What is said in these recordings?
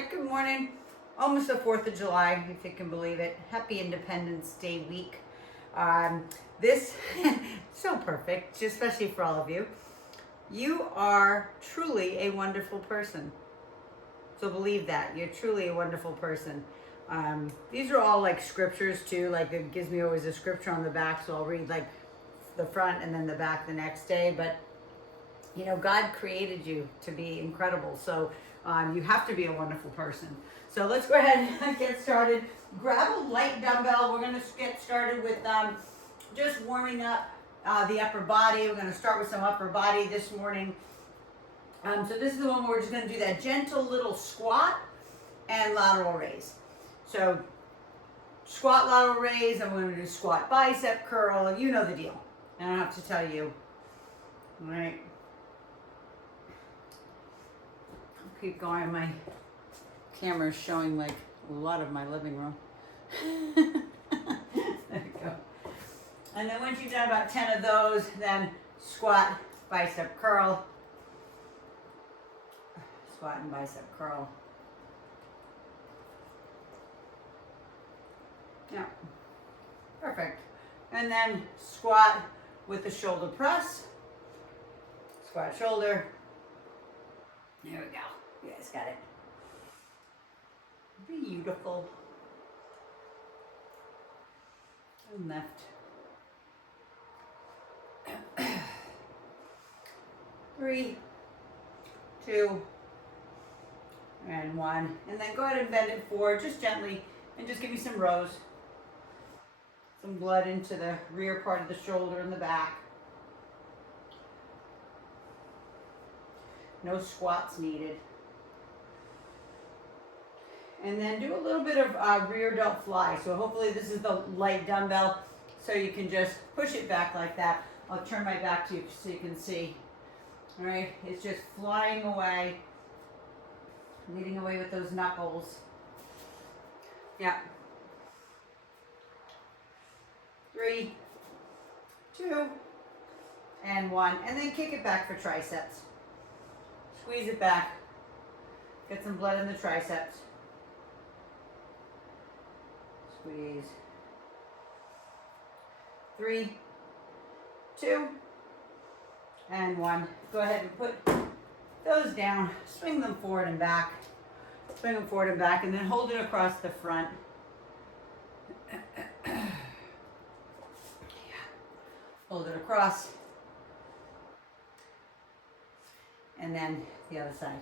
right, good morning. Almost the 4th of July, if you can believe it. Happy Independence Day week. This, so perfect, especially for all of you. You are truly a wonderful person. So believe that. You're truly a wonderful person. These are all like scriptures too. Like it gives me always a scripture on the back, so I'll read like the front and then the back the next day. But you know, God created you to be incredible. So you have to be a wonderful person. So let's go ahead and get started. Grab a light dumbbell. We're going to get started with just warming up the upper body. We're going to start with some upper body this morning. So this is the one where we're just going to do that gentle little squat and lateral raise. So squat, lateral raise, and we're going to do squat, bicep curl. You know the deal. I don't have to tell you. All right. I'll keep going. My camera's showing like a lot of my living room. There you go. And then once you've done about 10 of those, then squat, bicep curl. Squat and bicep curl. Yeah, perfect. And then squat with the shoulder press. Squat shoulder. There we go. You guys got it. Beautiful. And left. 3, 2, and 1. And then go ahead and bend it forward just gently and just give me some rows. Some blood into the rear part of the shoulder and the back. No squats needed. And then do a little bit of rear delt fly. So hopefully this is the light dumbbell, so you can just push it back like that. I'll turn my back to you so you can see. All right, it's just flying away, leading away with those knuckles. Yeah. 3, 2, and 1. And then kick it back for triceps. Squeeze it back. Get some blood in the triceps. Squeeze. 3, 2, and 1. Go ahead and put those down. Swing them forward and back. Swing them forward and back, and then hold it across the front. Hold it across. And then the other side.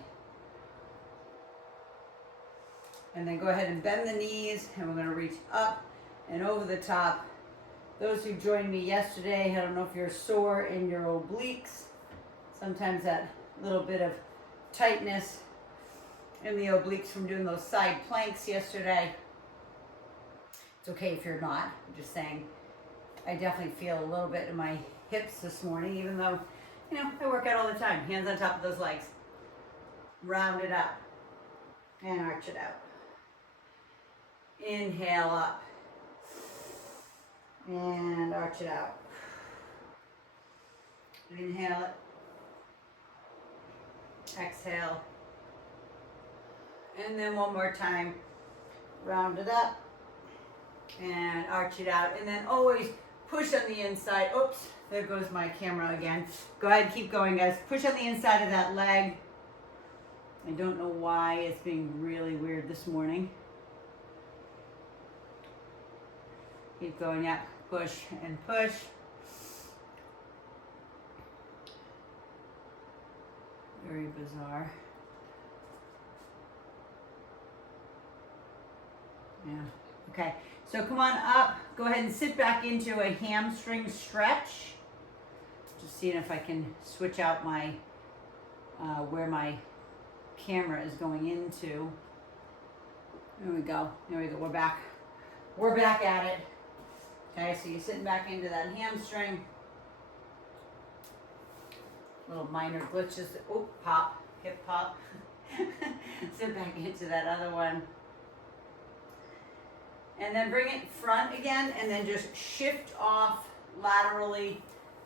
And then go ahead and bend the knees, and we're going to reach up and over the top. Those who joined me yesterday, I don't know if you're sore in your obliques. Sometimes that little bit of tightness in the obliques from doing those side planks yesterday. It's okay if you're not. I'm just saying I definitely feel a little bit in my hips this morning, even though, you know, I work out all the time. Hands on top of those legs. Round it up and arch it out. Inhale up and arch it out. Inhale it. Exhale. And then one more time. Round it up and arch it out. And then always push on the inside. Oops, there goes my camera again. Go ahead, keep going, guys. Push on the inside of that leg. I don't know why it's being really weird this morning. Keep going up. Push and push. Very bizarre. Yeah. Okay. So come on up. Go ahead and sit back into a hamstring stretch. Just seeing if I can switch out my where my camera is going into. There we go. There we go. We're back. We're back at it. Okay, so you're sitting back into that hamstring. Little minor glitches. Oh, pop. Hip pop. Sit back into that other one. And then bring it front again, and then just shift off laterally,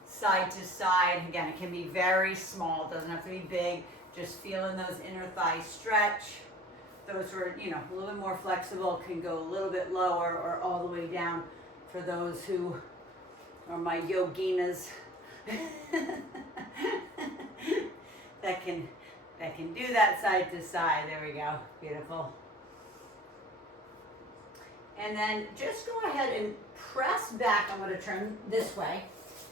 side to side. Again, it can be very small. It doesn't have to be big. Just feeling those inner thighs stretch. those who are, a little bit more flexible can go a little bit lower or all the way down for those who are my yoginas that can do that side to side. There we go. Beautiful. And then just go ahead and press back. I'm going to turn this way.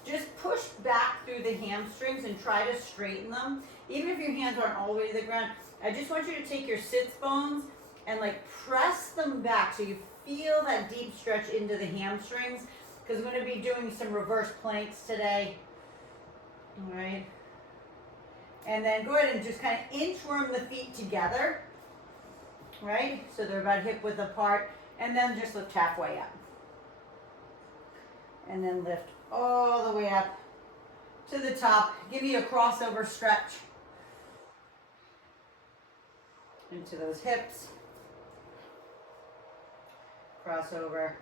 Just push back through the hamstrings and try to straighten them. Even if your hands aren't all the way to the ground, I just want you to take your sits bones and like press them back so you feel that deep stretch into the hamstrings, because I'm going to be doing some reverse planks today. All right. And then go ahead and just kind of inchworm the feet together, right? So they're about hip width apart. And then just lift halfway up. And then lift all the way up to the top. Give me a crossover stretch into those hips. Crossover.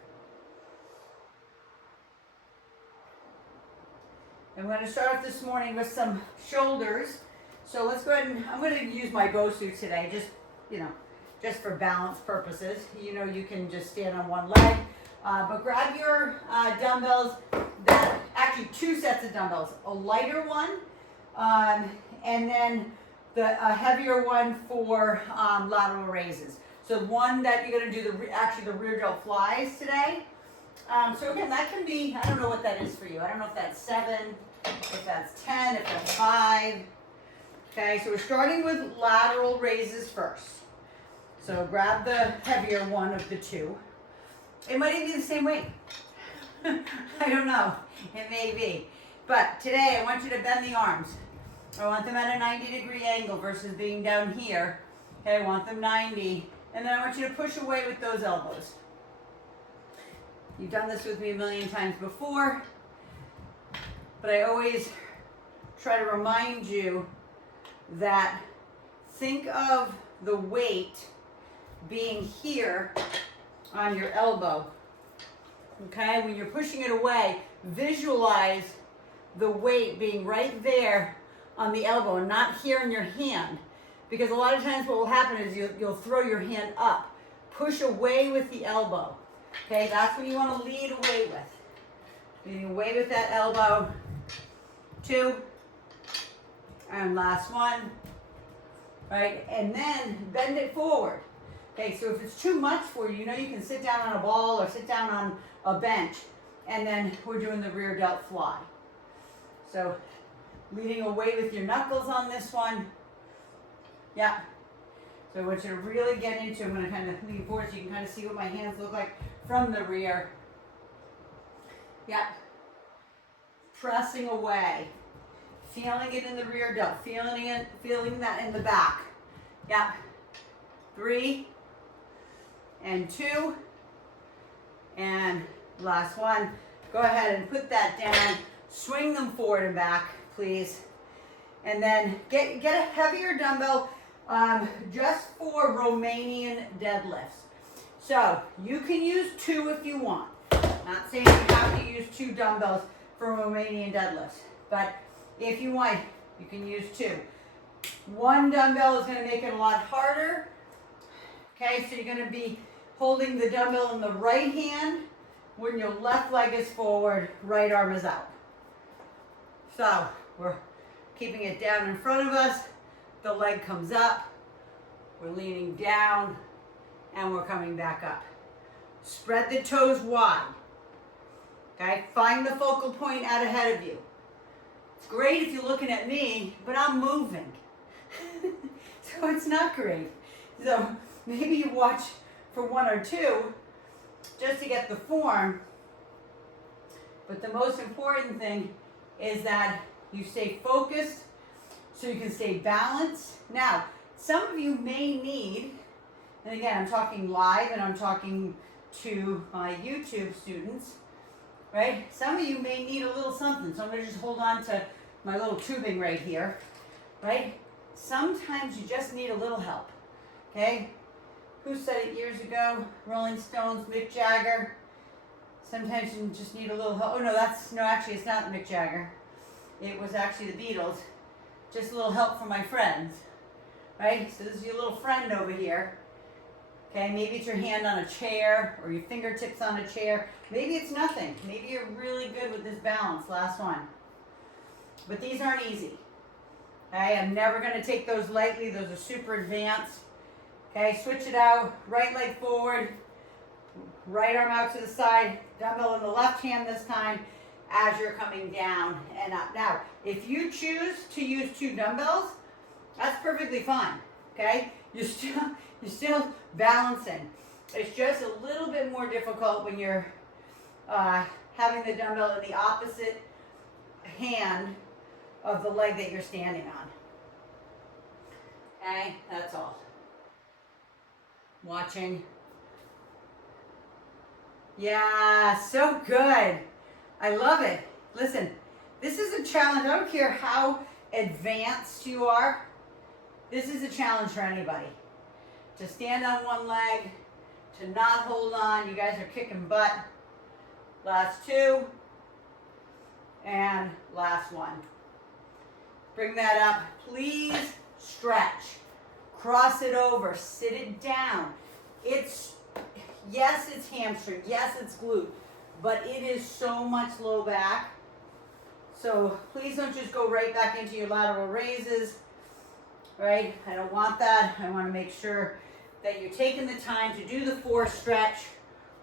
And we're going to start off this morning with some shoulders. So let's go ahead and, I'm going to use my Bosu today, just for balance purposes. You can just stand on one leg, but grab your dumbbells, actually 2 sets of dumbbells, a lighter one, and then a heavier one for lateral raises. So one that you're going to do the rear delt flies today. So again, that can be, I don't know what that is for you. I don't know if that's 7, if that's 10, if that's 5. Okay, so we're starting with lateral raises first. So grab the heavier one of the 2. It might even be the same weight. I don't know. It may be. But today I want you to bend the arms. I want them at a 90-degree angle versus being down here. Okay, I want them 90. And then I want you to push away with those elbows. You've done this with me a million times before. But I always try to remind you that think of the weight being here on your elbow. Okay, when you're pushing it away, visualize the weight being right there on the elbow and not here in your hand. Because a lot of times what will happen is you'll throw your hand up. Push away with the elbow. Okay, that's what you want to lead away with. Leading away with that elbow. 2. And last one. Right, and then bend it forward. Okay, so if it's too much for you, you can sit down on a ball or sit down on a bench, and then we're doing the rear delt fly. So leading away with your knuckles on this one. Yeah. So I want you to really get into, I'm going to kind of lean forward so you can kind of see what my hands look like from the rear. Yeah. Pressing away. Feeling it in the rear delt. Feeling that in the back. Yeah. 3. And 2. And last one. Go ahead and put that down. Swing them forward and back, please. And then get a heavier dumbbell just for Romanian deadlifts. So you can use 2 if you want. Not saying you have to use 2 dumbbells for Romanian deadlifts, but if you want, you can use 2. 1 dumbbell is going to make it a lot harder. Okay, so you're going to be holding the dumbbell in the right hand when your left leg is forward, right arm is out. So we're keeping it down in front of us. The leg comes up. We're leaning down and we're coming back up. Spread the toes wide. Okay, find the focal point out ahead of you. It's great if you're looking at me, but I'm moving. So it's not great. So maybe you watch for 1 or 2 just to get the form. But the most important thing is that you stay focused so you can stay balanced. Now, some of you may need, and again, I'm talking live and I'm talking to my YouTube students, right? Some of you may need a little something. So I'm going to just hold on to my little tubing right here, right? Sometimes you just need a little help, okay? Who said it years ago? Rolling Stones, Mick Jagger. Sometimes you just need a little help. Oh, no, actually, it's not Mick Jagger. It was actually the Beatles. Just a little help from my friends, right? So this is your little friend over here. Okay, maybe it's your hand on a chair or your fingertips on a chair. Maybe it's nothing. Maybe you're really good with this balance. Last one. But these aren't easy. Okay, I'm never going to take those lightly. Those are super advanced. Okay, switch it out. Right leg forward. Right arm out to the side. Dumbbell in the left hand this time as you're coming down and up. Now, if you choose to use 2 dumbbells, that's perfectly fine. Okay, you're still balancing. It's just a little bit more difficult when you're having the dumbbell in the opposite hand of the leg that you're standing on. Okay, that's all. Watching. Yeah, so good. I love it. Listen, this is a challenge. I don't care how advanced you are. This is a challenge for anybody. To stand on one leg, to not hold on. You guys are kicking butt. Last 2. And last 1. Bring that up. Please stretch. Cross it over. Sit it down. Yes, it's hamstring. Yes, it's glute. But it is so much low back. So please don't just go right back into your lateral raises. Right? I don't want that. I want to make sure that you're taking the time to do the force stretch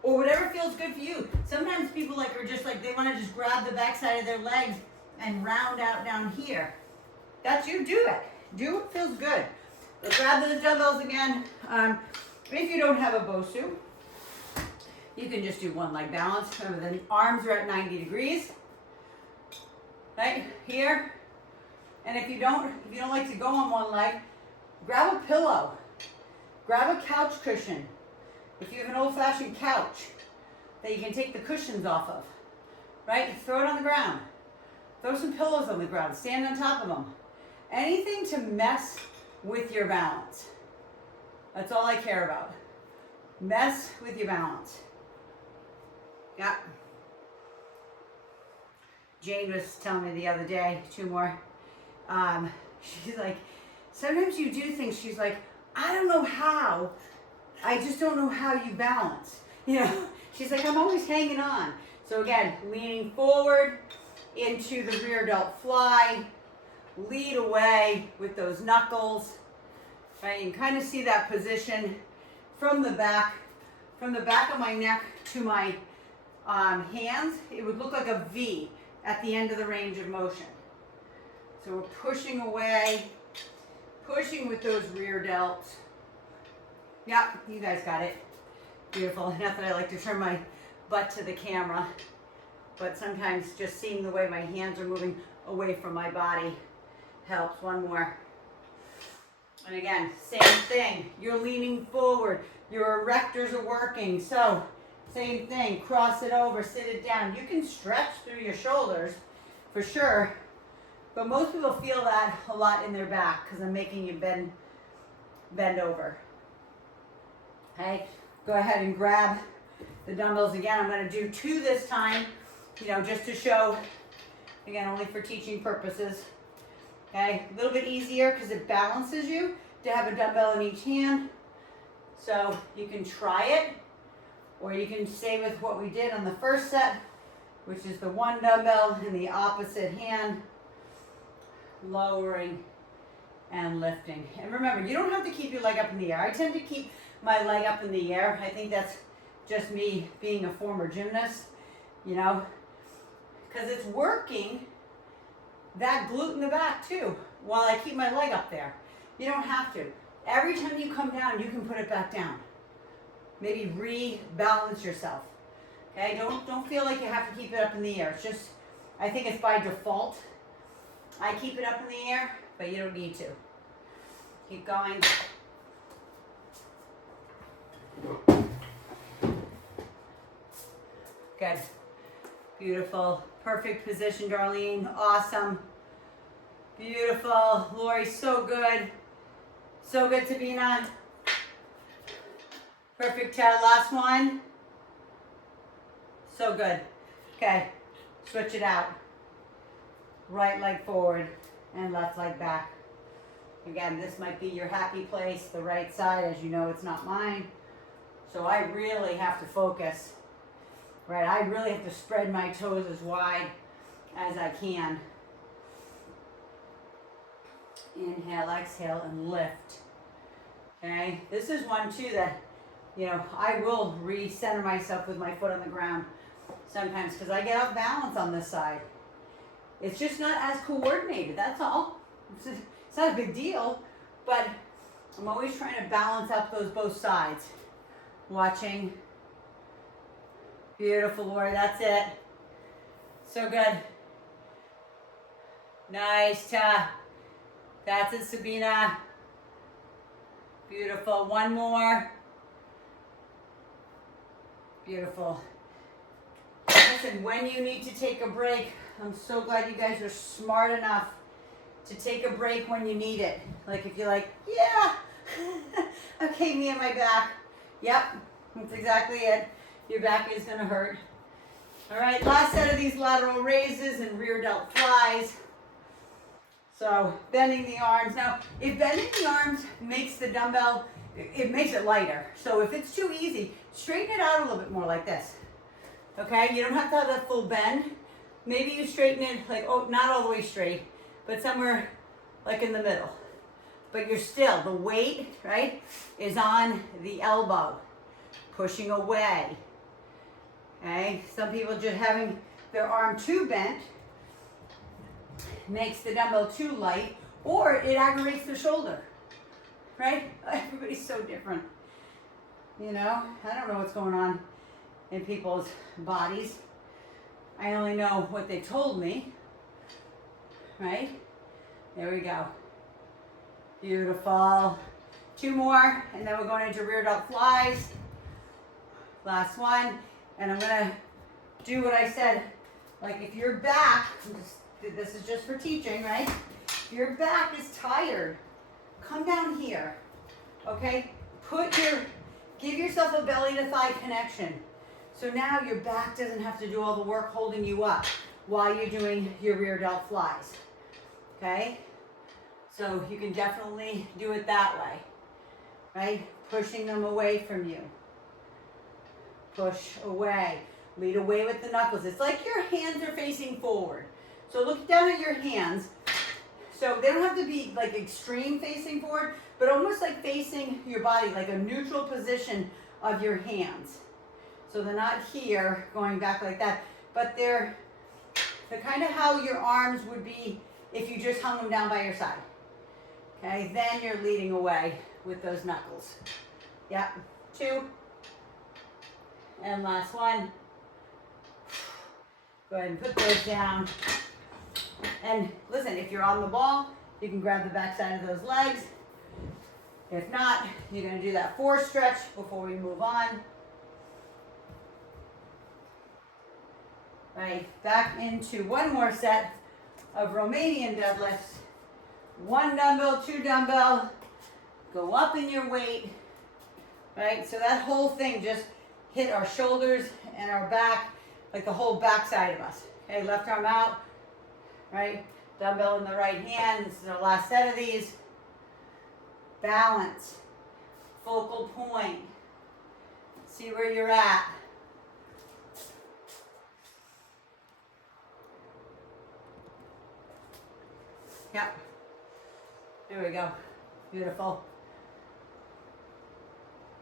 or whatever feels good for you. Sometimes people are just they want to just grab the backside of their legs and round out down here. That's you. Do it. Do what feels good. Let's grab those dumbbells again. If you don't have a BOSU, you can just do one leg balance. Remember, the arms are at 90 degrees. Right here. And if you don't like to go on one leg, grab a pillow. Grab a couch cushion. If you have an old-fashioned couch that you can take the cushions off of, right? Throw it on the ground. Throw some pillows on the ground. Stand on top of them. Anything to mess with your balance. That's all I care about. Mess with your balance. Yeah. Jane was telling me the other day, 2 more. She's like, sometimes you do things, she's like, I don't know how. I just don't know how you balance. You know, she's like, I'm always hanging on. So again, leaning forward into the rear delt fly. Lead away with those knuckles. Right, you can kind of see that position from the back of my neck to my hands. It would look like a V at the end of the range of motion. So we're pushing away, pushing with those rear delts. Yeah, you guys got it. Beautiful. Not that I like to turn my butt to the camera, but sometimes just seeing the way my hands are moving away from my body helps. 1 more. And again, same thing. You're leaning forward. Your erectors are working. So, same thing. Cross it over, sit it down. You can stretch through your shoulders for sure, but most people feel that a lot in their back because I'm making you bend over. Okay, go ahead and grab the dumbbells again. I'm going to do 2 this time, just to show, again, only for teaching purposes. Okay, a little bit easier because it balances you to have a dumbbell in each hand. So you can try it, or you can stay with what we did on the first set, which is the 1 dumbbell in the opposite hand, lowering and lifting. And remember, you don't have to keep your leg up in the air. I tend to keep my leg up in the air. I think that's just me being a former gymnast, because it's working that glute in the back too, while I keep my leg up there. You don't have to. Every time you come down, you can put it back down. Maybe rebalance yourself. Okay, don't feel like you have to keep it up in the air. It's just, I think it's by default. I keep it up in the air, but you don't need to. Keep going. Good. Beautiful. Perfect position, Darlene. Awesome. Beautiful. Lori, so good. So good, Sabina. Perfect, Chad. Last one. So good. Okay. Switch it out. Right leg forward and left leg back. Again, this might be your happy place, the right side. As you know, it's not mine. So I really have to focus, right? I really have to spread my toes as wide as I can. Inhale, exhale, and lift. Okay, this is one too that, you know, I will recenter myself with my foot on the ground sometimes because I get off balance on this side. It's just not as coordinated, that's all. It's not a big deal, but I'm always trying to balance out those both sides. Watching. Beautiful, Lori, that's it. So good. Nice, Ta. That's it, Sabina. Beautiful. One more. Beautiful. Listen, when you need to take a break, I'm so glad you guys are smart enough to take a break when you need it. Like if you're like, yeah, okay, me and my back. Yep, that's exactly it. Your back is gonna hurt. All right, last set of these lateral raises and rear delt flies. So bending the arms. Now, if bending the arms makes the dumbbell, it makes it lighter. So if it's too easy, straighten it out a little bit more like this. Okay, you don't have to have that full bend. Maybe you straighten it like, oh, not all the way straight, but somewhere like in the middle. But you're still, the weight, right, is on the elbow, pushing away. Okay, some people just having their arm too bent makes the dumbbell too light, or it aggravates the shoulder, right? Everybody's so different. You know, I don't know what's going on in people's bodies. I only know what they told me, right? There we go. Beautiful. Two more, and then we're going into rear delt flies. Last one, and I'm gonna do what I said. Like if your back, this is just for teaching, right? If your back is tired, come down here, okay? Give yourself a belly to thigh connection. So now your back doesn't have to do all the work holding you up while you're doing your rear delt flies, okay? So you can definitely do it that way, right? Pushing them away from you. Push away. Lead away with the knuckles. It's like your hands are facing forward. So look down at your hands. So they don't have to be like extreme facing forward, but almost like facing your body, like a neutral position of your hands. So they're not here, going back like that, but they're kind of how your arms would be if you just hung them down by your side. Okay, then you're leading away with those knuckles. Yep, two. And last one. Go ahead and put those down. And listen, if you're on the ball, you can grab the back side of those legs. If not, you're going to do that force stretch before we move on. Right, back into one more set of Romanian deadlifts. One dumbbell, two dumbbell. Go up in your weight. Right, so that whole thing just hit our shoulders and our back, like the whole back side of us. Okay, left arm out, right? Dumbbell in the right hand. This is our last set of these. Balance, focal point. See where you're at. Yep. There we go. Beautiful.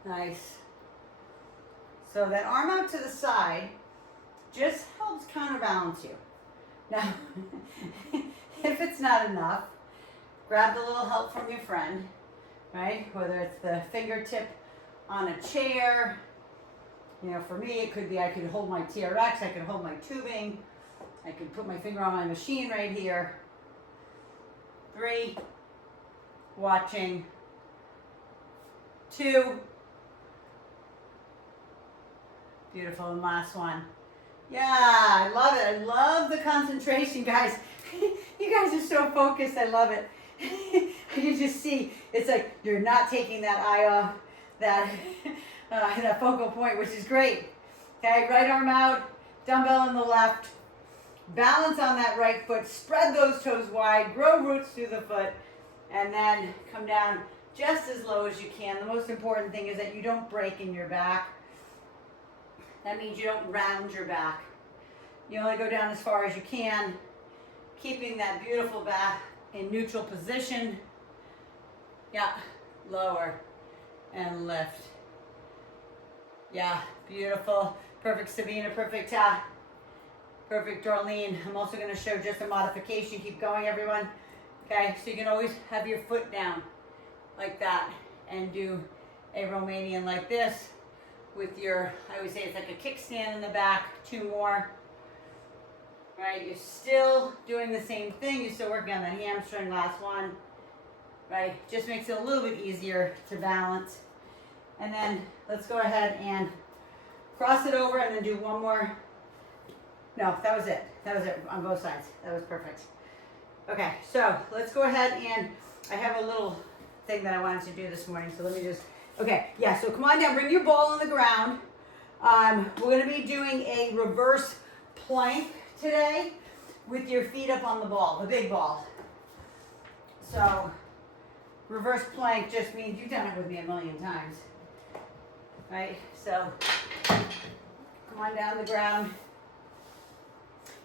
Nice. So that arm out to the side just helps counterbalance you. Now, if it's not enough, grab the little help from your friend, right? Whether it's the fingertip on a chair. You know, for me, it could be I could hold my TRX, I could hold my tubing, I could put my finger on my machine right here. 3, watching. 2, beautiful, and last one. Yeah, I love it. I love the concentration, guys. You guys are so focused. I love it. You just see, it's like you're not taking that eye off that focal point, which is great. Okay, right arm out, dumbbell on the left. Balance on that right foot. Spread those toes wide. Grow roots through the foot. And then come down just as low as you can. The most important thing is that you don't break in your back. That means you don't round your back. You only go down as far as you can, keeping that beautiful back in neutral position. Yeah, lower and lift. Yeah, beautiful. Perfect, Sabina, perfect, perfect, Darlene. I'm also gonna show just a modification. Keep going, everyone. Okay, so you can always have your foot down like that and do a Romanian like this with your, I would say it's like a kickstand in the back, 2 more. Right, you're still doing the same thing. You're still working on the hamstring, last one. Right, just makes it a little bit easier to balance. And then let's go ahead and cross it over and then do one more. No, that was it. That was it on both sides. That was perfect. Okay, so let's go ahead and I have a little thing that I wanted to do this morning. So let me just, okay, yeah, so come on down, bring your ball on the ground. We're gonna be doing a reverse plank today with your feet up on the ball, the big ball. So reverse plank just means you've done it with me a million times. Right, so come on down the ground.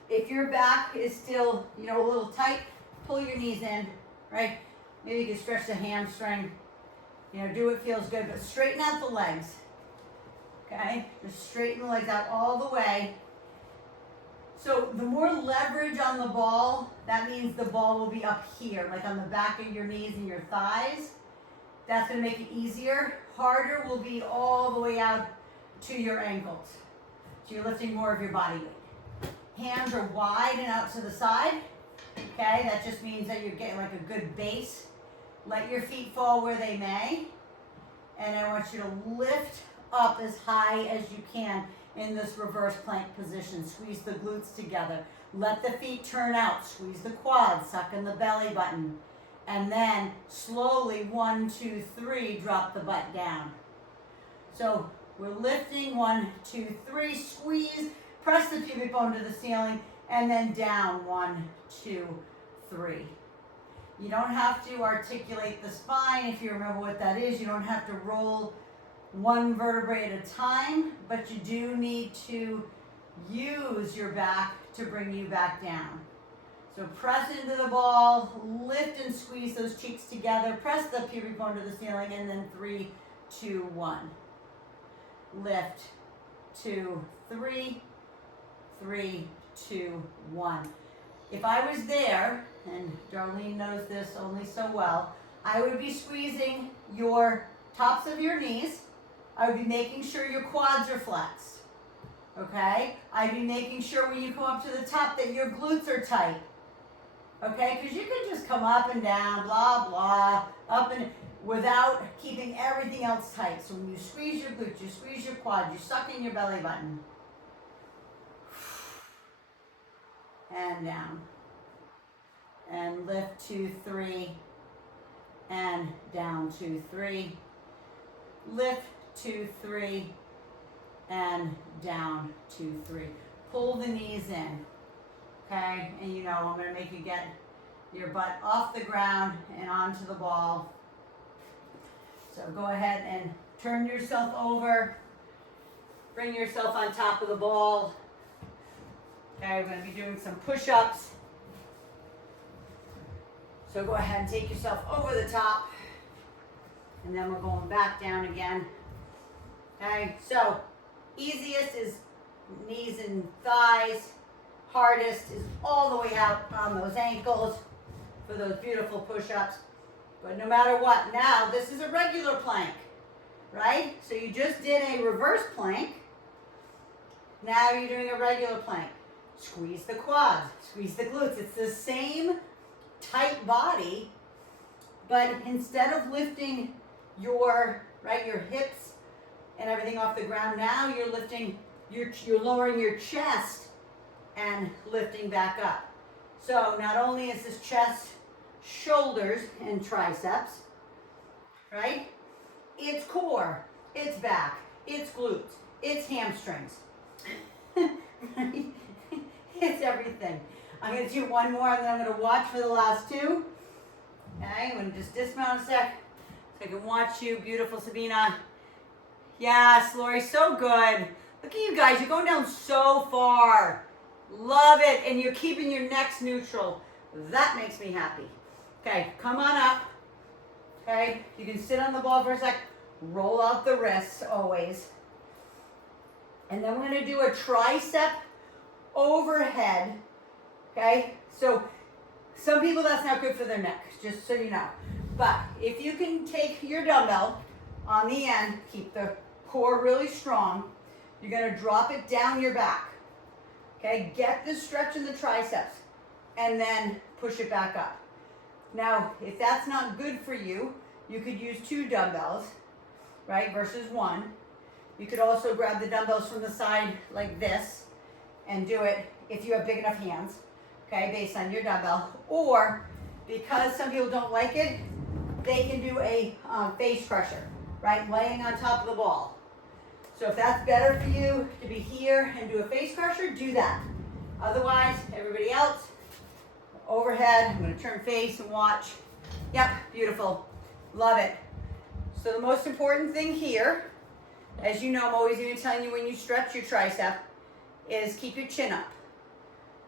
If your back is still, you know, a little tight, pull your knees in, right? Maybe you can stretch the hamstring. You know, do what feels good, but straighten out the legs. Okay, just straighten the legs out all the way. So the more leverage on the ball, that means the ball will be up here, like on the back of your knees and your thighs. That's gonna make it easier. Harder will be all the way out to your ankles. So you're lifting more of your body weight. Hands are wide and out to the side. Okay, that just means that you're getting like a good base. Let your feet fall where they may. And I want you to lift up as high as you can in this reverse plank position. Squeeze the glutes together. Let the feet turn out. Squeeze the quads, suck in the belly button. And then slowly, 1, 2, 3, drop the butt down. So we're lifting, 1, 2, 3, squeeze, press the pubic bone to the ceiling, and then down, 1, 2, 3. You don't have to articulate the spine. If you remember what that is, you don't have to roll one vertebrae at a time, but you do need to use your back to bring you back down. So press into the ball, lift and squeeze those cheeks together, press the pubic bone to the ceiling, and then 3, 2, 1. Lift, 2, 3, 3, 2, 1. If I was there, and Darlene knows this only so well, I would be squeezing your tops of your knees. I would be making sure your quads are flexed. Okay? I'd be making sure when you come up to the top that your glutes are tight. Okay? Because you can just come up and down, blah, blah, up and without keeping everything else tight. So when you squeeze your glutes, you squeeze your quads, you suck in your belly button. And down. And lift, 2, 3. And down, 2, 3. Lift, 2, 3. And down, 2, 3. Pull the knees in. Okay? And you know, I'm going to make you get your butt off the ground and onto the ball. So go ahead and turn yourself over. Bring yourself on top of the ball. Okay, we're going to be doing some push-ups. So go ahead and take yourself over the top. And then we're going back down again. Okay, so easiest is knees and thighs. Hardest is all the way out on those ankles for those beautiful push-ups. But no matter what, now this is a regular plank, right? So you just did a reverse plank. Now you're doing a regular plank. Squeeze the quads, squeeze the glutes. It's the same tight body, but instead of lifting your hips and everything off the ground, now you're lifting, you're lowering your chest and lifting back up. So not only is this chest, shoulders, and triceps, right? It's core, it's back, it's glutes, it's hamstrings. Right? It's everything. I'm going to do one more and then I'm going to watch for the last 2. Okay, I'm going to just dismount a sec. So I can watch you, beautiful Sabina. Yes, Lori, so good. Look at you guys, you're going down so far. Love it, and you're keeping your necks neutral. That makes me happy. Okay, come on up. Okay, you can sit on the ball for a sec. Roll out the wrists always. And then we're gonna do a tricep overhead. Okay, so some people that's not good for their neck, just so you know. But if you can take your dumbbell on the end, keep the core really strong, you're gonna drop it down your back. Okay, get the stretch in the triceps and then push it back up. Now, if that's not good for you, you could use 2 dumbbells, right, versus 1. You could also grab the dumbbells from the side like this and do it if you have big enough hands, okay, based on your dumbbell. Or, because some people don't like it, they can do a face crusher, right, laying on top of the ball. So if that's better for you to be here and do a face crusher, do that. Otherwise, everybody else, overhead. I'm going to turn face and watch. Yep, beautiful. Love it. So the most important thing here, as you know, I'm always going to tell you when you stretch your tricep, is keep your chin up.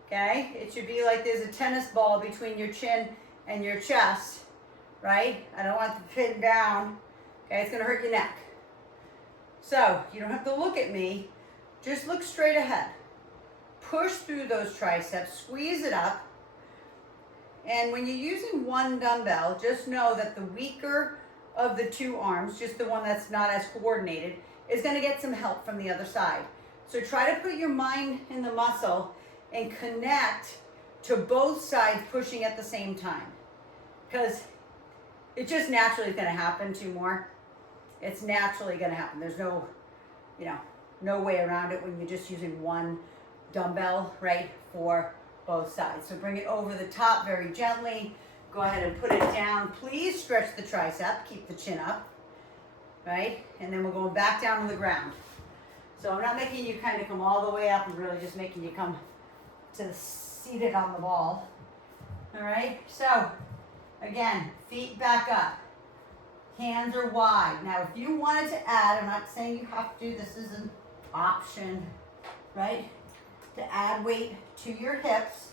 Okay? It should be like there's a tennis ball between your chin and your chest, right? I don't want the chin down. Okay, it's going to hurt your neck. So you don't have to look at me. Just look straight ahead. Push through those triceps, squeeze it up. And when you're using 1 dumbbell, just know that the weaker of the 2 arms, just the one that's not as coordinated, is going to get some help from the other side. So try to put your mind in the muscle and connect to both sides pushing at the same time. Because it just naturally is going to happen. 2 more. It's naturally going to happen. There's no, no way around it when you're just using 1 dumbbell, right, for both sides. So bring it over the top very gently. Go ahead and put it down. Please stretch the tricep. Keep the chin up, right? And then we're going back down to the ground. So I'm not making you kind of come all the way up. I'm really just making you come to the seated on the ball. All right? So, again, feet back up. Hands are wide. Now, if you wanted to add, I'm not saying you have to. This is an option, right? To add weight to your hips,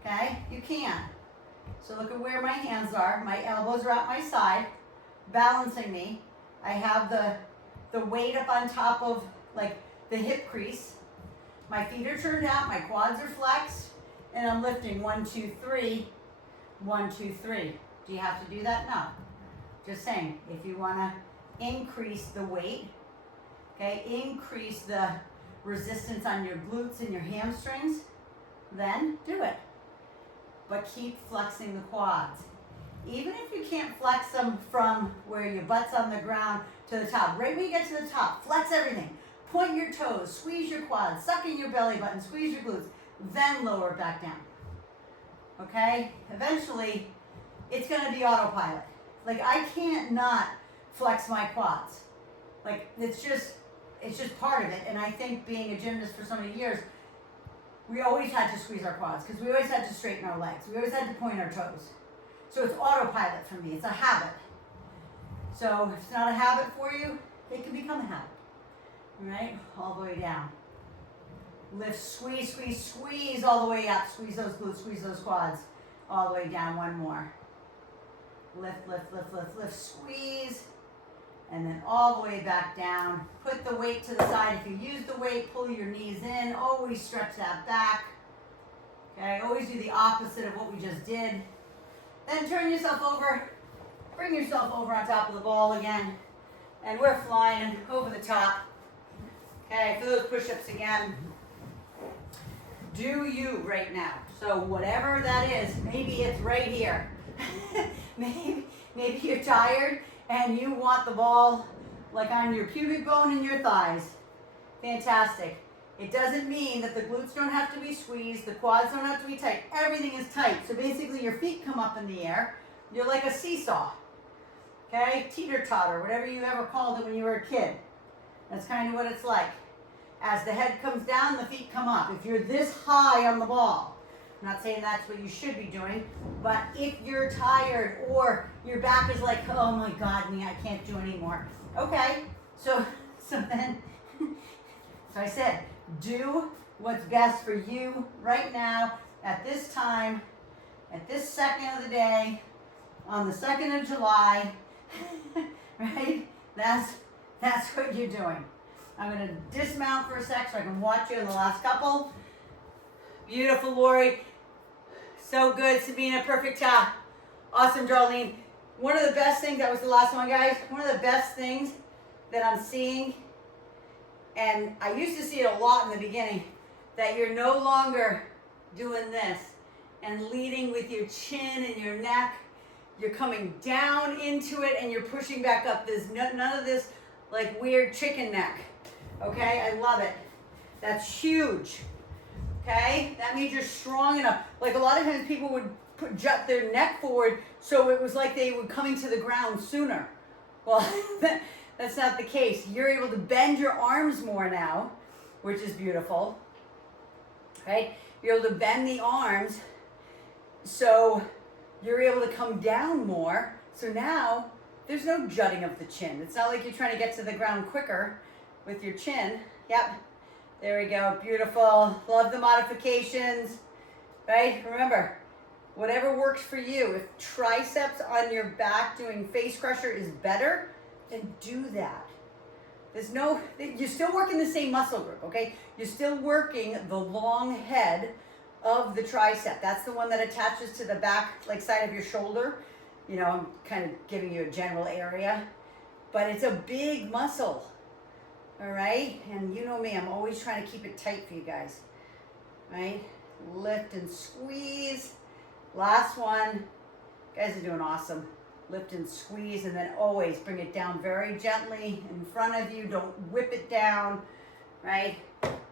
okay? You can. So look at where my hands are. My elbows are at my side, balancing me. I have the weight up on top of like the hip crease. My feet are turned out, my quads are flexed, and I'm lifting 1, 2, 3, 1, 2, 3. Do you have to do that? No. Just saying, if you want to increase the weight, okay, increase the resistance on your glutes and your hamstrings, then do it. But keep flexing the quads. Even if you can't flex them from where your butt's on the ground to the top, right when you get to the top, flex everything. Point your toes, squeeze your quads, suck in your belly button, squeeze your glutes, then lower it back down. Okay? Eventually, it's going to be autopilot. Like, I can't not flex my quads. Like, it's just part of it. And I think being a gymnast for so many years, we always had to squeeze our quads because we always had to straighten our legs. We always had to point our toes. So it's autopilot for me. It's a habit. So if it's not a habit for you, it can become a habit. All right? All the way down. Lift, squeeze, squeeze, squeeze all the way up. Squeeze those glutes, squeeze those quads. All the way down. One more. Lift, lift, lift, lift, lift, squeeze. And then all the way back down. Put the weight to the side. If you use the weight, pull your knees in. Always stretch that back. Okay, always do the opposite of what we just did. Then turn yourself over. Bring yourself over on top of the ball again. And we're flying over the top. Okay, for those push-ups again. Do you right now. So whatever that is, maybe it's right here. maybe you're tired and you want the ball like on your pubic bone and your thighs. Fantastic. It doesn't mean that the glutes don't have to be squeezed, the quads don't have to be tight. Everything is tight. So basically your feet come up in the air. You're like a seesaw. Okay? Teeter-totter, whatever you ever called it when you were a kid. That's kind of what it's like. As the head comes down, the feet come up. If you're this high on the ball, I'm not saying that's what you should be doing, but if you're tired or your back is like, oh my God, me, I can't do anymore. Okay, so then, so I said, do what's best for you right now, at this time, at this second of the day, on the 2nd of July, right? That's what you're doing. I'm gonna dismount for a sec so I can watch you in the last couple. Beautiful, Lori. So good, Sabina, perfect job. Awesome, Darlene. One of the best things, that was the last one, guys. One of the best things that I'm seeing, and I used to see it a lot in the beginning, that you're no longer doing this and leading with your chin and your neck. You're coming down into it and you're pushing back up. There's none of this like weird chicken neck. Okay, I love it. That's huge. Okay, that means you're strong enough. Like a lot of times people would jut their neck forward so it was like they were coming to the ground sooner. Well, that's not the case. You're able to bend your arms more now, which is beautiful. Right? You're able to bend the arms so you're able to come down more. So now there's no jutting of the chin. It's not like you're trying to get to the ground quicker with your chin. Yep. There we go. Beautiful. Love the modifications. Right? Remember, whatever works for you. If triceps on your back doing face crusher is better, then do that. You're still working the same muscle group, okay? You're still working the long head of the tricep. That's the one that attaches to the back, like side of your shoulder. You know, I'm kind of giving you a general area, but it's a big muscle, all right? And you know me, I'm always trying to keep it tight for you guys, right? Lift and squeeze. Last one. You guys are doing awesome. Lift and squeeze, and then always bring it down very gently in front of you. Don't whip it down, right?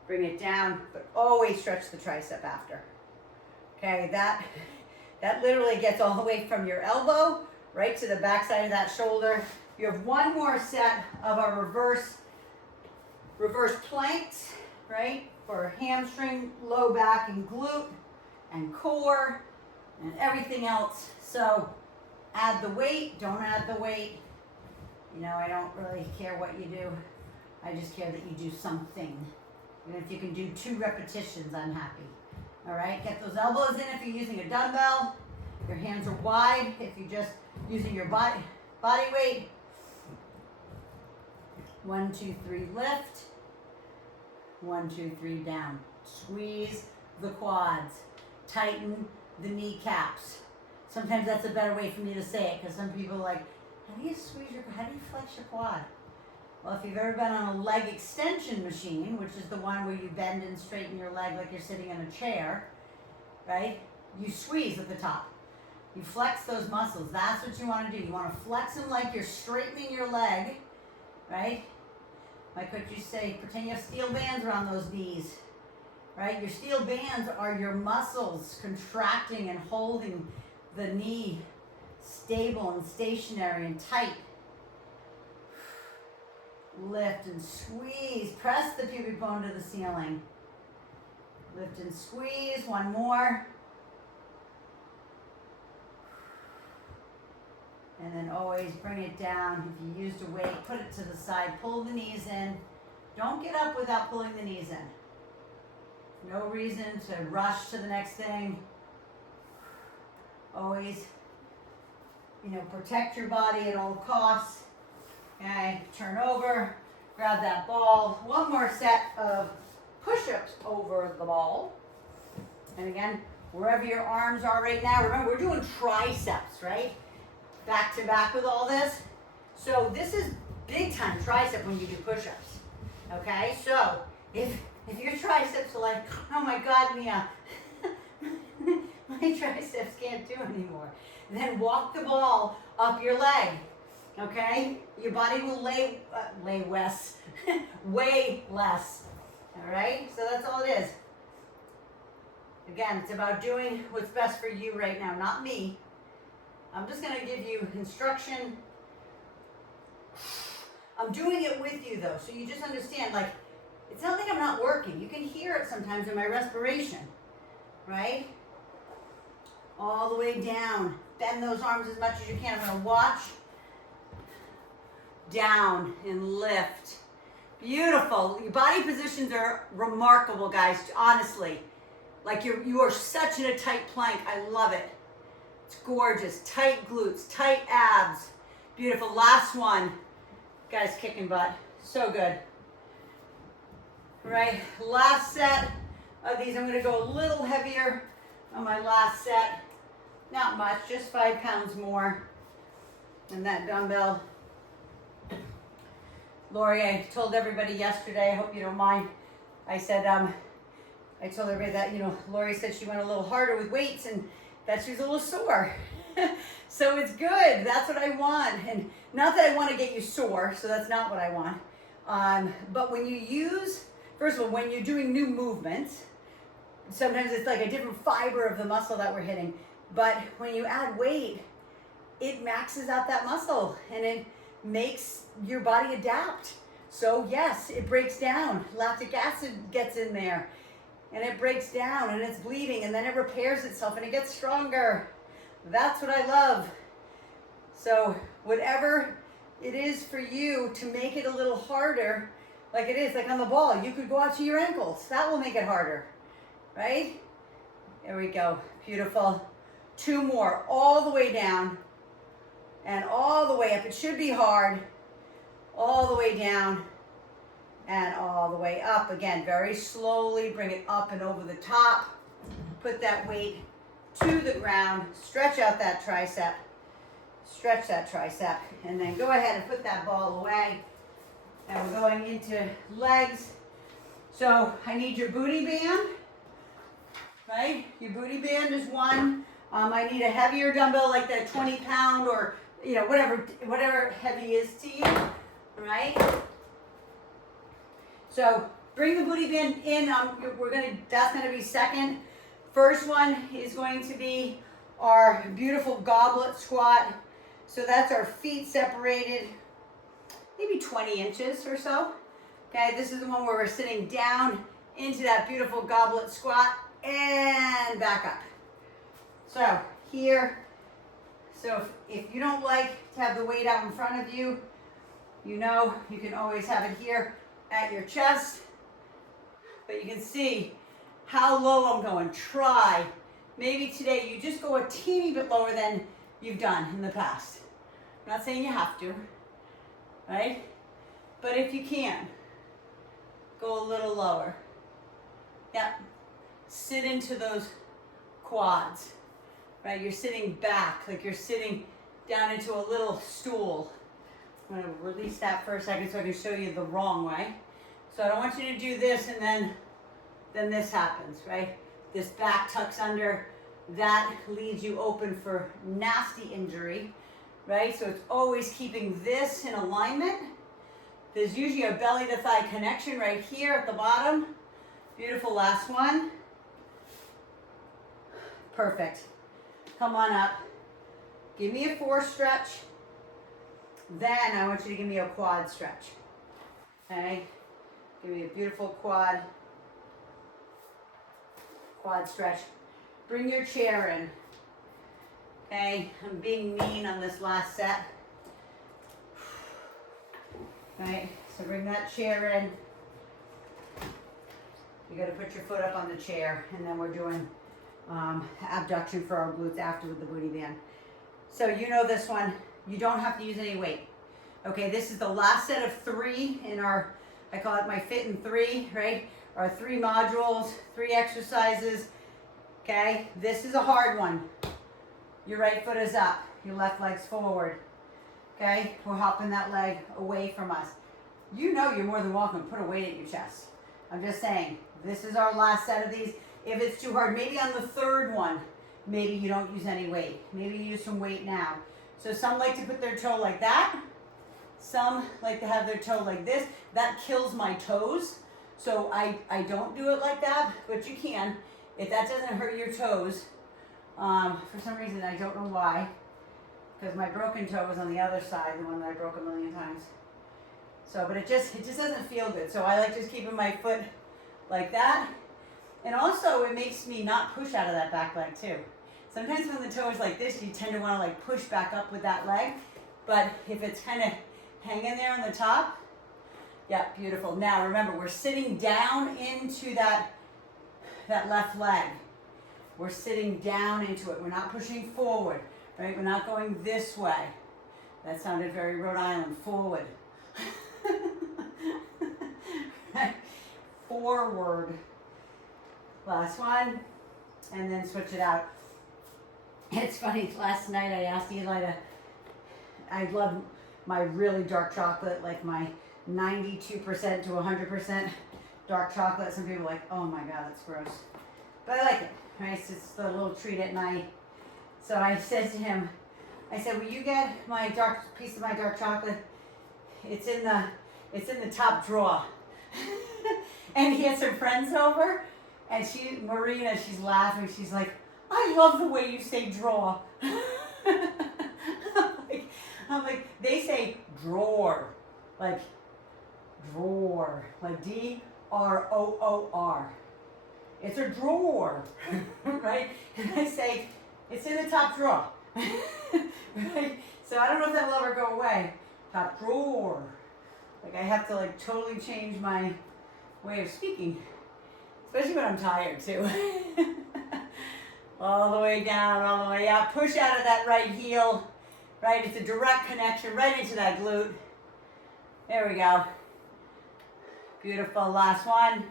Bring it down, but always stretch the tricep after. Okay, that literally gets all the way from your elbow right to the back side of that shoulder. You have one more set of our reverse planks, right? For hamstring, low back, and glute, and core, and everything else. So add the weight, don't add the weight. You know, I don't really care what you do. I just care that you do something. Even if you can do 2 repetitions, I'm happy. All right, get those elbows in if you're using a dumbbell. Your hands are wide if you're just using your body weight. 1, 2, 3, lift. 1, 2, 3, down. Squeeze the quads. Tighten the kneecaps. Sometimes that's a better way for me to say it, because some people are like, how do you flex your quad? Well, if you've ever been on a leg extension machine, which is the one where you bend and straighten your leg like you're sitting in a chair, right? You squeeze at the top. You flex those muscles. That's what you want to do. You want to flex them like you're straightening your leg, right? Like what you say, pretend you have steel bands around those knees, right? Your steel bands are your muscles contracting and holding the knee stable and stationary and tight. Lift and squeeze. Press the pubic bone to the ceiling. Lift and squeeze. One more. And then always bring it down. If you used a weight, put it to the side. Pull the knees in. Don't get up without pulling the knees in. No reason to rush to the next thing. Always, protect your body at all costs. Okay, turn over, grab that ball. One more set of push-ups over the ball. And again, wherever your arms are right now, remember we're doing triceps, right? Back to back with all this. So this is big time tricep when you do push-ups. Okay, so if your triceps are like, oh my God, Mia, my triceps can't do anymore, then walk the ball up your leg. Okay, your body will weigh less. All right, so that's all it is. Again, it's about doing what's best for you right now, not me. I'm just going to give you instruction. I'm doing it with you though, so you just understand, like, it's not like I'm not working. You can hear it sometimes in my respiration, right? All the way down, bend those arms as much as you can. I'm gonna watch down and lift. Beautiful. Your body positions are remarkable, guys, honestly. Like you are such in a tight plank. I love it. It's gorgeous. Tight glutes, tight abs. Beautiful. Last one. Guys, kicking butt. So good. All right, last set of these. I'm gonna go a little heavier on my last set. Not much, just 5 pounds more than that dumbbell. Lori, I told everybody yesterday, I hope you don't mind, I said, I told everybody that, you know, Lori said she went a little harder with weights and that she was a little sore. So it's good, that's what I want. And not that I want to get you sore, so that's not what I want. But when you use, first of all, when you're doing new movements, sometimes it's like a different fiber of the muscle that we're hitting. But when you add weight, it maxes out that muscle and it makes your body adapt. So yes, it breaks down. Lactic acid gets in there and it breaks down and it's bleeding and then it repairs itself and it gets stronger. That's what I love. So whatever it is for you to make it a little harder, like it is, like on the ball, you could go out to your ankles. That will make it harder, right? There we go. Beautiful. 2 more, all the way down and all the way up. It should be hard. All the way down and all the way up. Again, very slowly bring it up and over the top. Put that weight to the ground. Stretch out that tricep. Stretch that tricep. And then go ahead and put that ball away. And we're going into legs. So I need your booty band, right? Your booty band is one. I need a heavier dumbbell like that 20-pound or, you know, whatever heavy is to you, right? So bring the booty band in. That's gonna be second. First one is going to be our beautiful goblet squat. So that's our feet separated, maybe 20 inches or so. Okay, this is the one where we're sitting down into that beautiful goblet squat and back up. So here, so if you don't like to have the weight out in front of you, you know you can always have it here at your chest. But you can see how low I'm going. Try. Maybe today you just go a teeny bit lower than you've done in the past. I'm not saying you have to, right? But if you can, go a little lower. Yep. Sit into those quads, right? You're sitting back, like you're sitting down into a little stool. I'm gonna release that for a second so I can show you the wrong way. So I don't want you to do this and then this happens, right? This back tucks under, that leaves you open for nasty injury, right? So it's always keeping this in alignment. There's usually a belly to thigh connection right here at the bottom. Beautiful, last one. Perfect. Come on up. Give me a 4 stretch. Then I want you to give me a quad stretch. Okay? Give me a beautiful quad stretch. Bring your chair in. Okay? I'm being mean on this last set. Right? So bring that chair in. You got to put your foot up on the chair, and then we're doing abduction for our glutes after with the booty band. So you know this one. You don't have to use any weight. Okay, this is the last set of 3 in our, I call it my fit in 3, right? Our 3 modules, 3 exercises. Okay, this is a hard one. Your right foot is up, your left leg's forward. Okay, we're hopping that leg away from us. You know you're more than welcome to put a weight at your chest. I'm just saying, this is our last set of these. If it's too hard, maybe on the 3rd one, maybe you don't use any weight. Maybe you use some weight now. So some like to put their toe like that. Some like to have their toe like this. That kills my toes. So I don't do it like that, but you can. If that doesn't hurt your toes, for some reason, I don't know why, because my broken toe was on the other side, the one that I broke a million times. So, but it just doesn't feel good. So I like just keeping my foot like that. And also it makes me not push out of that back leg too. Sometimes when the toe is like this, you tend to want to like push back up with that leg. But if it's kind of hanging there on the top, yeah, beautiful. Now remember, we're sitting down into that left leg. We're sitting down into it. We're not pushing forward, right? We're not going this way. That sounded very Rhode Island, forward. Right. Forward. Last one, and then switch it out. It's funny, last night I asked Eli I love my really dark chocolate, like my 92% to 100% dark chocolate. Some people are like, oh my God, that's gross. But I like it, right? So it's the little treat at night. So I said to him, I said, will you get my piece of my dark chocolate? It's in the top drawer. And he had some friends over, and Marina, she's laughing. She's like, I love the way you say drawer. I'm like, they say drawer, like drawer, like D-R-O-O-R. It's a drawer, right? And I say, it's in the top drawer, right? So I don't know if that will ever go away. Top drawer. Like I have to like totally change my way of speaking, especially when I'm tired too. All the way down, all the way up. Push out of that right heel, right? It's a direct connection right into that glute. There we go. Beautiful, last one.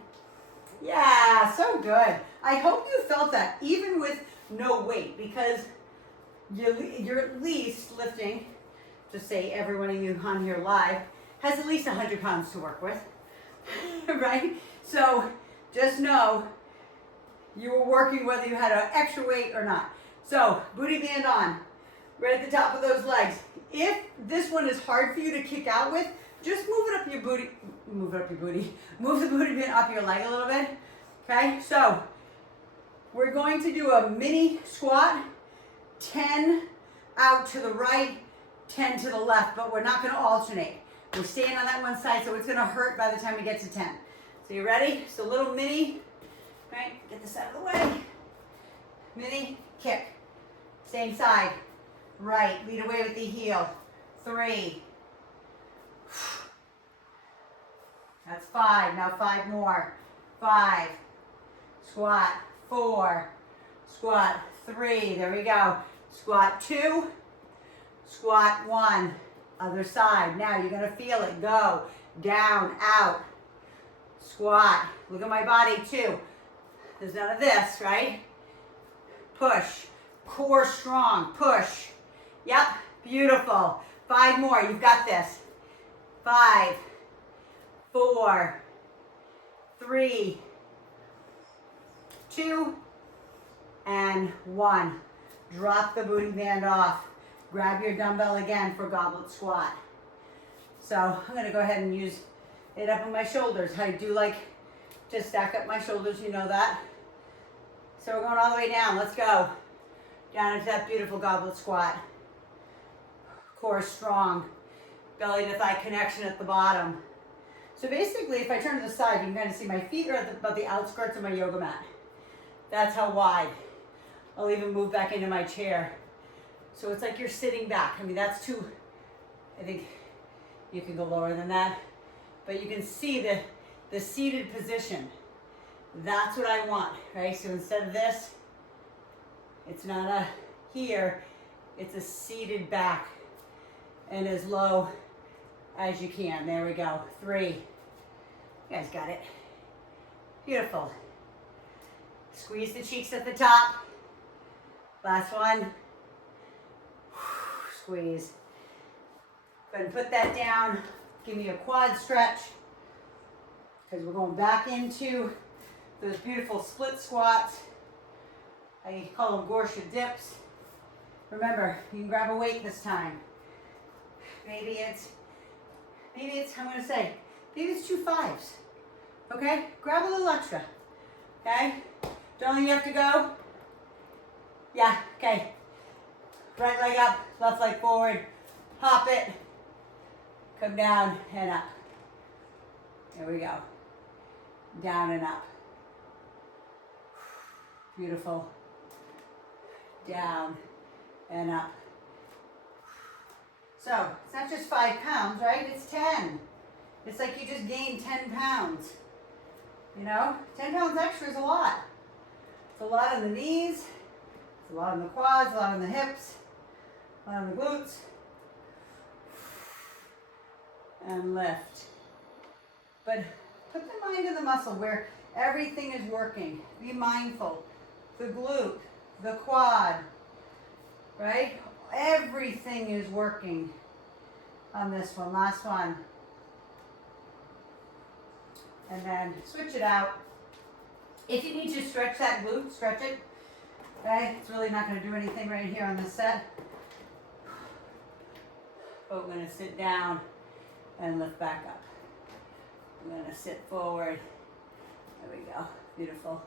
Yeah, so good. I hope you felt that even with no weight, because you're at least lifting, just say everyone of you on here live has at least 100 pounds to work with, right? So just know you were working whether you had an extra weight or not. So booty band on, right at the top of those legs. If this one is hard for you to kick out with, just move it up your booty, move the booty band up your leg a little bit, okay? So we're going to do a mini squat, 10 out to the right, 10 to the left, but we're not gonna alternate. We're staying on that one side, so it's gonna hurt by the time we get to 10. So you ready? So a little mini, right? Get this out of the way. Mini, kick. Same side. Right, lead away with the heel. 3. That's 5. Now 5 more. 5. Squat. 4. Squat. 3. There we go. Squat 2. Squat 1. Other side. Now you're going to feel it. Go. Down, out. Squat. Look at my body too. There's none of this, right? Push. Core strong. Push. Yep. Beautiful. 5 more. You've got this. 5. 4. 3. 2. And 1. Drop the booty band off. Grab your dumbbell again for goblet squat. So I'm going to go ahead and use it up on my shoulders. I do like to stack up my shoulders, you know that. So we're going all the way down. Let's go. Down into that beautiful goblet squat. Core strong. Belly to thigh connection at the bottom. So basically, if I turn to the side, you can kind of see my feet are at about the outskirts of my yoga mat. That's how wide. I'll even move back into my chair. So it's like you're sitting back. I mean, that's too, I think you can go lower than that. But you can see the seated position. That's what I want, right? So instead of this, it's not a here, it's a seated back and as low as you can. There we go. 3. You guys got it. Beautiful. Squeeze the cheeks at the top. Last one. Squeeze. Go ahead and put that down. Give me a quad stretch because we're going back into those beautiful split squats. I call them Gorsha dips. Remember, you can grab a weight this time. Maybe it's, I'm going to say, maybe it's 2 5s. Okay? Grab a little extra. Okay? Don't think you have to go. Yeah, okay. Right leg up, left leg forward. Hop it. Come down and up. There we go. Down and up. Beautiful. down, and up. So it's not just 5 pounds, right? It's 10. It's like you just gained 10 pounds. You know, 10 pounds extra is a lot. It's a lot on the knees, it's a lot on the quads, a lot on the hips, a lot on the glutes. And lift. But put the mind in the muscle where everything is working. Be mindful. The glute, the quad, right? Everything is working on this one. Last one. And then switch it out. If you need to stretch that glute, stretch it. Okay? It's really not going to do anything right here on this set. But we're going to sit down and lift back up. I'm going to sit forward. There we go. Beautiful.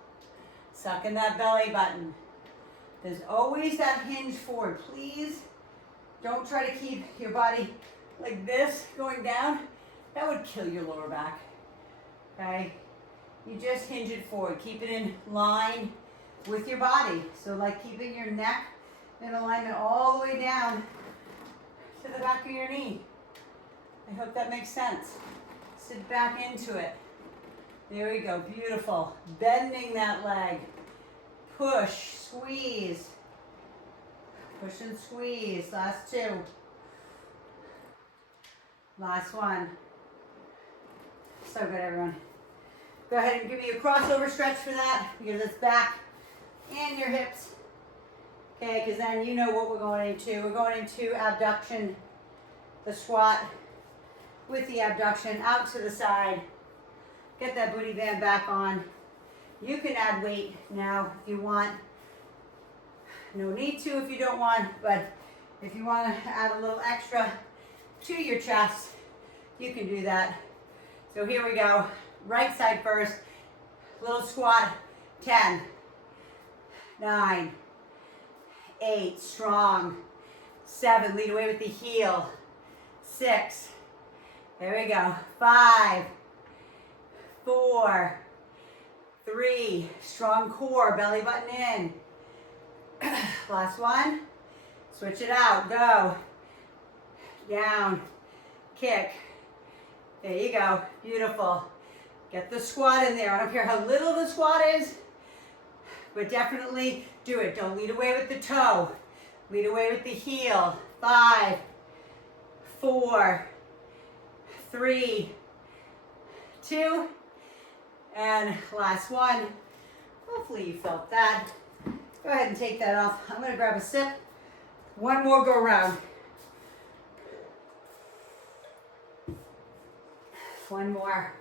Suck in that belly button. There's always that hinge forward. Please don't try to keep your body like this going down. That would kill your lower back. Okay? You just hinge it forward. Keep it in line with your body. So like keeping your neck in alignment all the way down to the back of your knee. I hope that makes sense. Sit back into it. There we go. Beautiful. Bending that leg. Push, squeeze. Push and squeeze. Last 2. Last one. So good, everyone. Go ahead and give me a crossover stretch for that because it's back and your hips. Okay, because then you know what we're going into. We're going into abduction, the squat with the abduction out to the side. Get that booty band back on. You can add weight now if you want. No need to if you don't want, but if you want to add a little extra to your chest, you can do that. So here we go. Right side first. Little squat. 10, 9, 8, strong. 7, lead away with the heel. 6, there we go. 5, 4, 3, strong core, belly button in. Last one. Switch it out. Go. Down. Kick. There you go. Beautiful. Get the squat in there. I don't care how little the squat is, but definitely do it. Don't lead away with the toe. Lead away with the heel. 5, 4, 3, 2, and last one. Hopefully you felt that. Go ahead and take that off. I'm going to grab a sip. One more go round. One more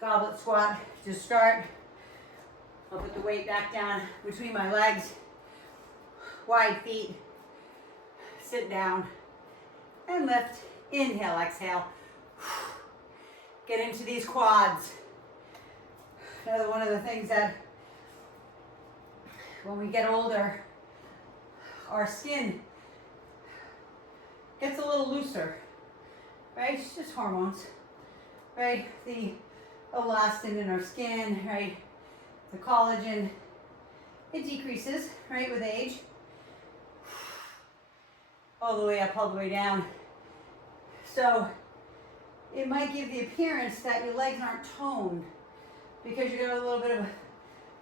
goblet squat to start. I'll put the weight back down between my legs. Wide feet. Sit down and lift. Inhale, exhale. Get into these quads. Another one of the things that when we get older, our skin gets a little looser, right? It's just hormones, right? The elastin in our skin, right? The collagen, it decreases, right, with age. All the way up, all the way down. So it might give the appearance that your legs aren't toned because you got a little bit of,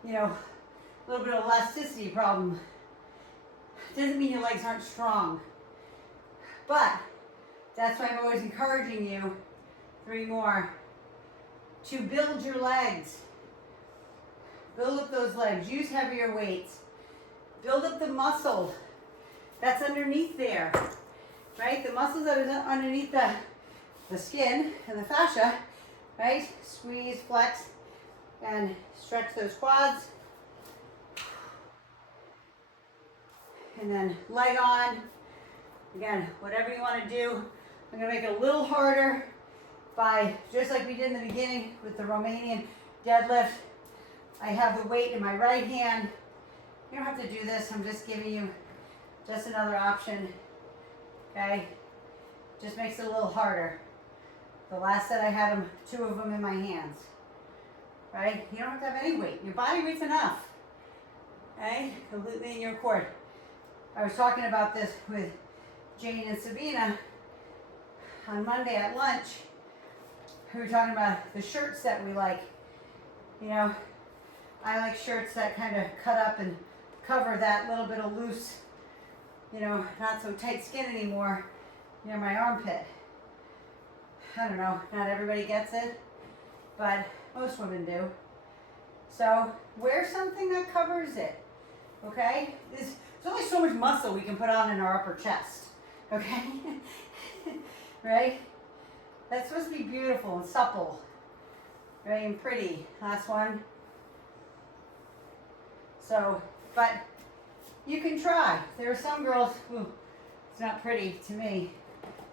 a little bit of elasticity problem. Doesn't mean your legs aren't strong. But that's why I'm always encouraging you, 3 more, to build your legs. Build up those legs. Use heavier weights. Build up the muscle that's underneath there, right? The muscles that are underneath the skin and the fascia, right? Squeeze, flex, and stretch those quads. And then leg on. Again, whatever you want to do. I'm going to make it a little harder by, just like we did in the beginning with the Romanian deadlift. I have the weight in my right hand. You don't have to do this. I'm just giving you just another option. Okay? Just makes it a little harder. The last set I had 2 of them in my hands. Right? You don't have to have any weight. Your body weight's enough. Okay? Completely in your core. I was talking about this with Jane and Sabina on Monday at lunch. We were talking about the shirts that we like. You know, I like shirts that kind of cut up and cover that little bit of loose, you know, not so tight skin anymore near my armpit. I don't know, not everybody gets it, but most women do. So wear something that covers it, okay? There's only so much muscle we can put on in our upper chest, okay? Right? That's supposed to be beautiful and supple, right, and pretty. Last one. So, but you can try. There are some girls who, it's not pretty to me.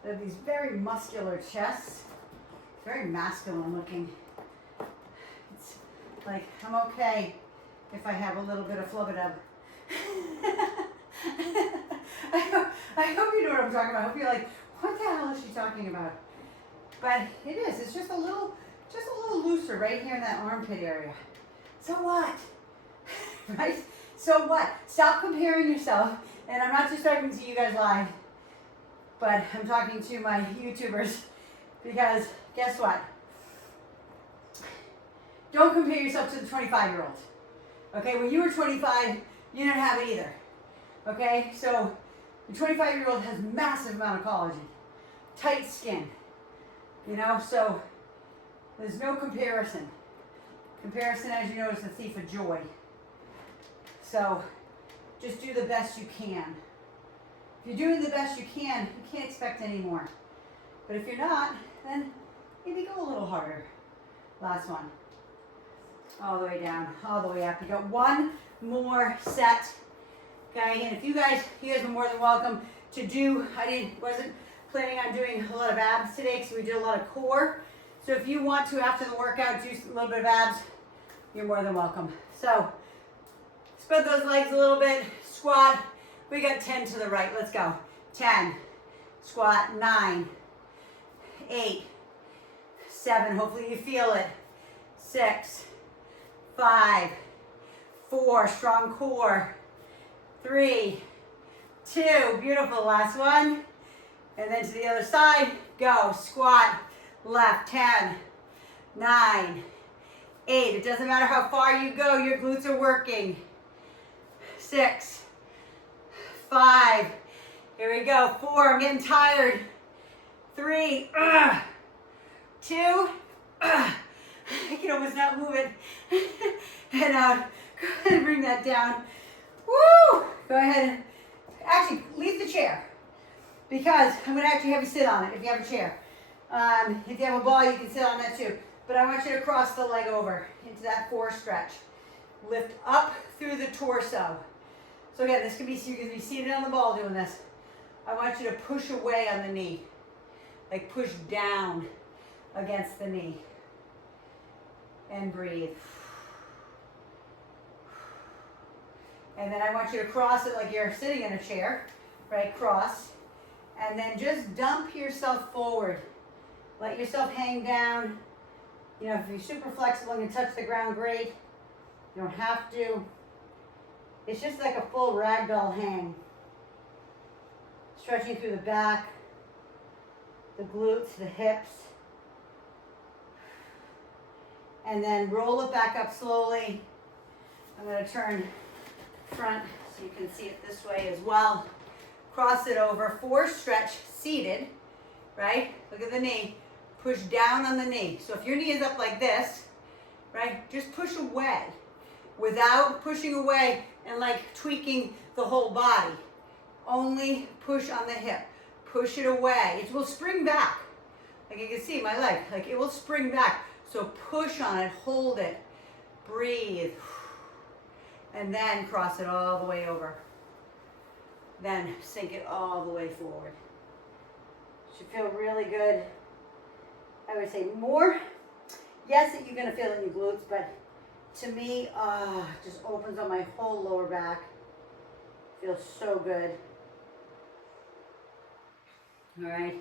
They have these very muscular chests, very masculine looking. It's like, I'm okay if I have a little bit of flub-a-dub. I hope you know what I'm talking about. I hope you're like, what the hell is she talking about? But it is, it's just a little looser right here in that armpit area. So what? Right? So what? Stop comparing yourself. And I'm not just talking to you guys live, but I'm talking to my YouTubers, because guess what? Don't compare yourself to the 25-year-old. Okay, when you were 25, you didn't have it either. Okay, so the 25-year-old has massive amount of collagen, tight skin, you know, so there's no comparison. Comparison, as you know, is the thief of joy. So just do the best you can. If you're doing the best you can't expect any more. But if you're not, then maybe go a little harder. Last one. All the way down, all the way up. You got one more set. Okay, and if you guys are more than welcome to do, wasn't planning on doing a lot of abs today because we did a lot of core. So if you want to, after the workout, do a little bit of abs, you're more than welcome. So spread those legs a little bit, squat. We got 10 to the right, let's go. 10, squat, 9, 8, 7, hopefully you feel it. 6, 5, 4, strong core. 3, 2, beautiful, last one. And then to the other side, go, squat, left, 10, 9, 8. It doesn't matter how far you go, your glutes are working. 6, 5, here we go, 4, I'm getting tired. 3, 2, I can almost not move it. And go ahead and bring that down. Woo! Go ahead and actually leave the chair, because I'm going to actually have you sit on it if you have a chair. If you have a ball, you can sit on that too. But I want you to cross the leg over into that 4 stretch. Lift up through the torso. So again, you can be seated on the ball doing this. I want you to push away on the knee. Like push down against the knee. And breathe. And then I want you to cross it like you're sitting in a chair, right? Cross. And then just dump yourself forward. Let yourself hang down. You know, if you're super flexible and you touch the ground, great. You don't have to. It's just like a full ragdoll hang. Stretching through the back, the glutes, the hips. And then roll it back up slowly. I'm going to turn front so you can see it this way as well. Cross it over, 4 stretch, seated, right? Look at the knee. Push down on the knee. So if your knee is up like this, right, just push away without pushing away and like tweaking the whole body. Only push on the hip. Push it away. It will spring back. Like you can see my leg, like it will spring back. So push on it, hold it, breathe, and then cross it all the way over. Then sink it all the way forward. Should feel really good. I would say more. Yes, you're going to feel it in your glutes, but to me, it just opens up my whole lower back. Feels so good. All right.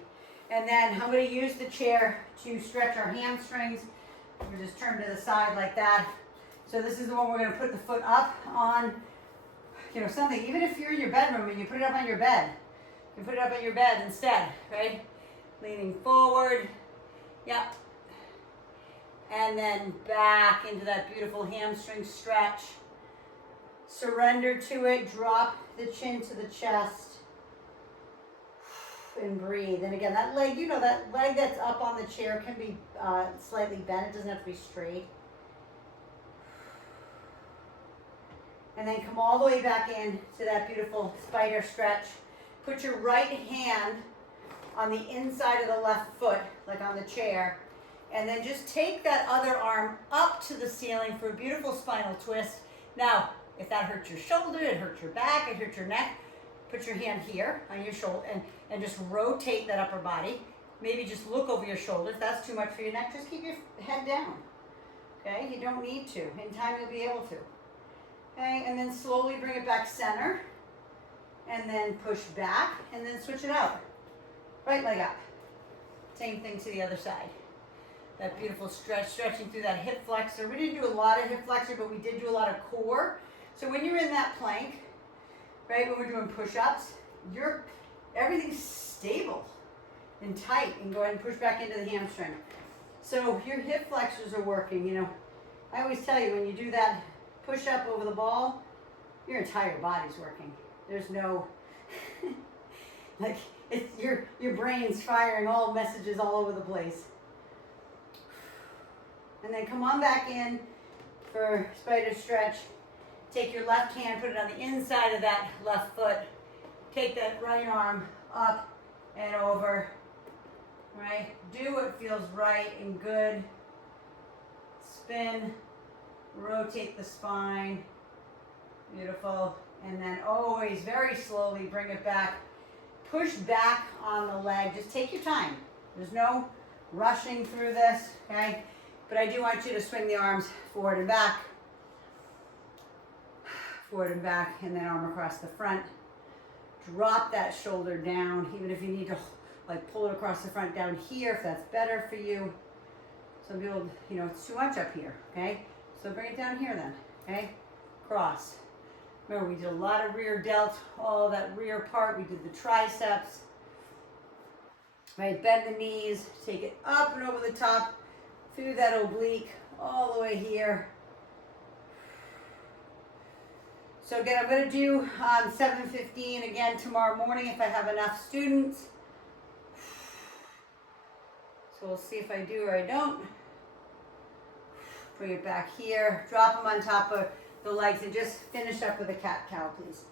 And then I'm going to use the chair to stretch our hamstrings. We're just turn to the side like that. So this is the one we're going to put the foot up on. something, even if you're in your bedroom and you put it up on your bed, you put it up on your bed instead, right? Leaning forward, yep. And then back into that beautiful hamstring stretch. Surrender to it, drop the chin to the chest, and breathe. And again, that leg, that leg that's up on the chair can be slightly bent. It doesn't have to be straight. And then come all the way back in to that beautiful spider stretch. Put your right hand on the inside of the left foot, like on the chair. And then just take that other arm up to the ceiling for a beautiful spinal twist. Now, if that hurts your shoulder, it hurts your back, it hurts your neck, put your hand here on your shoulder and just rotate that upper body. Maybe just look over your shoulder. If that's too much for your neck, just keep your head down. Okay, you don't need to. In time, you'll be able to. Okay, and then slowly bring it back center. And then push back, and then switch it out. Right leg up. Same thing to the other side. That beautiful stretch, stretching through that hip flexor. We didn't do a lot of hip flexor, but we did do a lot of core. So when you're in that plank, right, when we're doing push-ups, everything's stable and tight, and go ahead and push back into the hamstring. So your hip flexors are working, I always tell you, when you do that push-up over the ball, your entire body's working. There's no, it's your brain's firing all messages all over the place. And then come on back in for spider stretch. Take your left hand, put it on the inside of that left foot. Take that right arm up and over, right? Do what feels right and good. Spin, rotate the spine. Beautiful. And then always very slowly bring it back. Push back on the leg. Just take your time. There's no rushing through this, okay? But I do want you to swing the arms forward and back. Forward and back, and then arm across the front. Drop that shoulder down, even if you need to pull it across the front down here, if that's better for you. Some people, it's too much up here, okay? So bring it down here then, okay? Cross. Remember, we did a lot of rear delt, all that rear part. We did the triceps. Right, bend the knees, take it up and over the top, through that oblique, all the way here. So again, I'm going to do 7:15 again tomorrow morning if I have enough students. So we'll see if I do or I don't. Bring it back here, drop them on top of the legs, and just finish up with a cat-cow, please.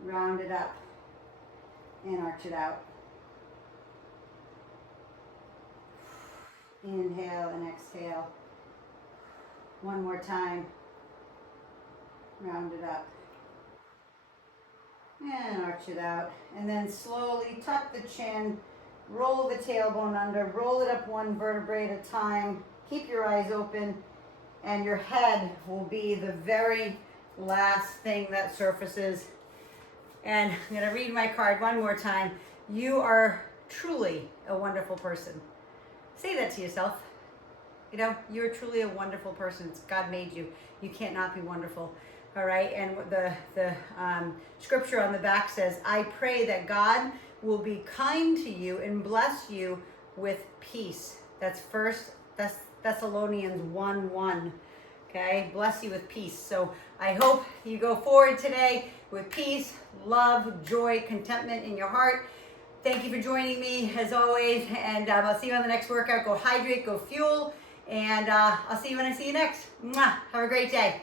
Round it up and arch it out. Inhale and exhale. One more time. Round it up. And arch it out. And then slowly tuck the chin, roll the tailbone under, roll it up one vertebrae at a time. Keep your eyes open, and your head will be the very last thing that surfaces. And I'm going to read my card one more time. You are truly a wonderful person. Say that to yourself. You're truly a wonderful person. God made you. You can't not be wonderful. All right. And the scripture on the back says, I pray that God will be kind to you and bless you with peace. That's Thessalonians 1:1. Okay. Bless you with peace. So I hope you go forward today with peace, love, joy, contentment in your heart. Thank you for joining me as always, and I'll see you on the next workout. Go hydrate, go fuel, and I'll see you when I see you next. Mwah! Have a great day.